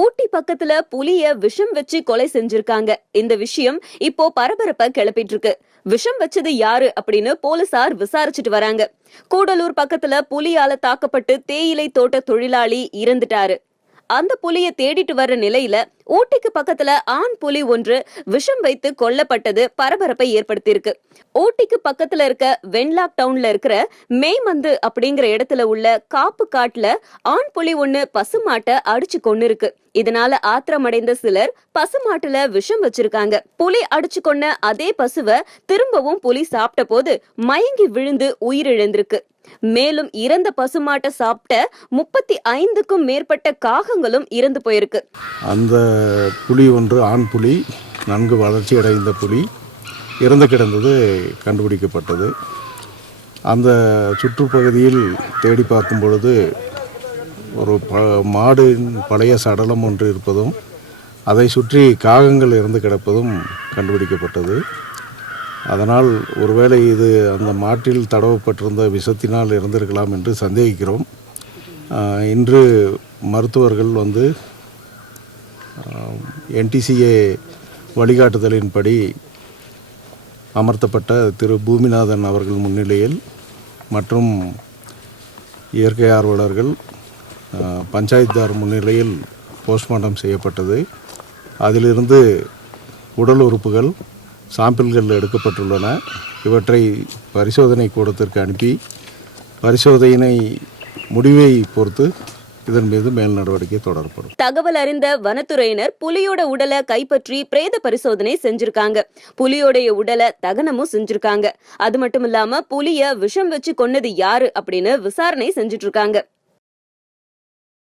ஊட்டி பக்கத்துல புலிய விஷம் வச்சு கொலை செஞ்சிருக்காங்க. இந்த விஷயம் இப்போ பரபரப்ப கிளப்பிட்டு இருக்கு. விஷம் வச்சது யாரு அப்படின்னு போலீசார் விசாரிச்சுட்டு வராங்க. கூடலூர் பக்கத்துல புலியால தாக்கப்பட்டு தேயிலை தோட்ட தொழிலாளி இறந்துட்டாரு. அந்த புலிய தேடிட்டு வர்ற நிலையில ஊட்டிக்கு பக்கத்துல ஆண் புலி ஒன்று விஷம் வைத்து கொல்லப்பட்டது பரபரப்பை ஏற்படுத்தியிருக்கு. ஊட்டிக்கு பக்கத்துல இருக்க வென்லாக் டவுன்ல இருக்கிற மேய்மந்து அப்படிங்கிற இடத்துல உள்ள காப்பு காட்டுல ஆண் புலி ஒண்ணு பசுமாட்டை அடிச்சு கொன்னு இருக்கு. இதனால ஆத்திரமடைந்த சிலர் பசுமாட்டுல விஷம் வச்சிருக்காங்க. புலி அடிச்சு கொன்ன அதே பசுவை திரும்பவும் புலி சாப்பிட்ட போது மயங்கி விழுந்து உயிரிழந்திருக்கு. மேலும் இறந்த பசுமாட்டை சாப்பிட்ட 35க்கும் மேற்பட்ட காகங்களும் இறந்து போயிருக்கு. அந்த புலி ஒன்று ஆண் புலி, நன்கு வளர்ச்சி அடைந்த புலி இறந்து கிடந்தது கண்டுபிடிக்கப்பட்டது. அந்த சுற்றுப்பகுதியில் தேடி பார்க்கும் பொழுது ஒரு மாடின் பழைய சடலம் ஒன்று இருப்பதும் அதை சுற்றி காகங்கள் இறந்து கிடப்பதும் கண்டுபிடிக்கப்பட்டது. அதனால் ஒருவேளை இது அந்த மாட்டில் தடவப்பட்டிருந்த விஷத்தினால் இறந்திருக்கலாம் என்று சந்தேகிக்கிறோம். இன்று மருத்துவர்கள் வந்து NTCA வழிகாட்டுதலின்படி அமர்த்தப்பட்ட திரு பூமிநாதன் அவர்கள் முன்னிலையில் மற்றும் இயற்கை ஆர்வலர்கள் பஞ்சாயத்தார் முன்னிலையில் போஸ்ட்மார்ட்டம் செய்யப்பட்டது. அதிலிருந்து உடல் உறுப்புகள் சாம்பிள்கள் எடுக்கப்பட்டுள்ளன. இவற்றை பரிசோதனை கூடத்திற்கு அனுப்பி பரிசோதனை முடிவை பொறுத்து இதன் மீது மேல் நடவடிக்கை தொடரப்படும். தகவல் அறிந்த வனத்துறையினர் புலியோட உடலை கைப்பற்றி பிரேத பரிசோதனை செஞ்சிருக்காங்க. புலியோடைய உடலை தகனமும் செஞ்சிருக்காங்க. அது மட்டும் இல்லாம புலிய விஷம் வச்சு கொன்னது யாரு அப்படின்னு விசாரணை செஞ்சுட்டு இருக்காங்க.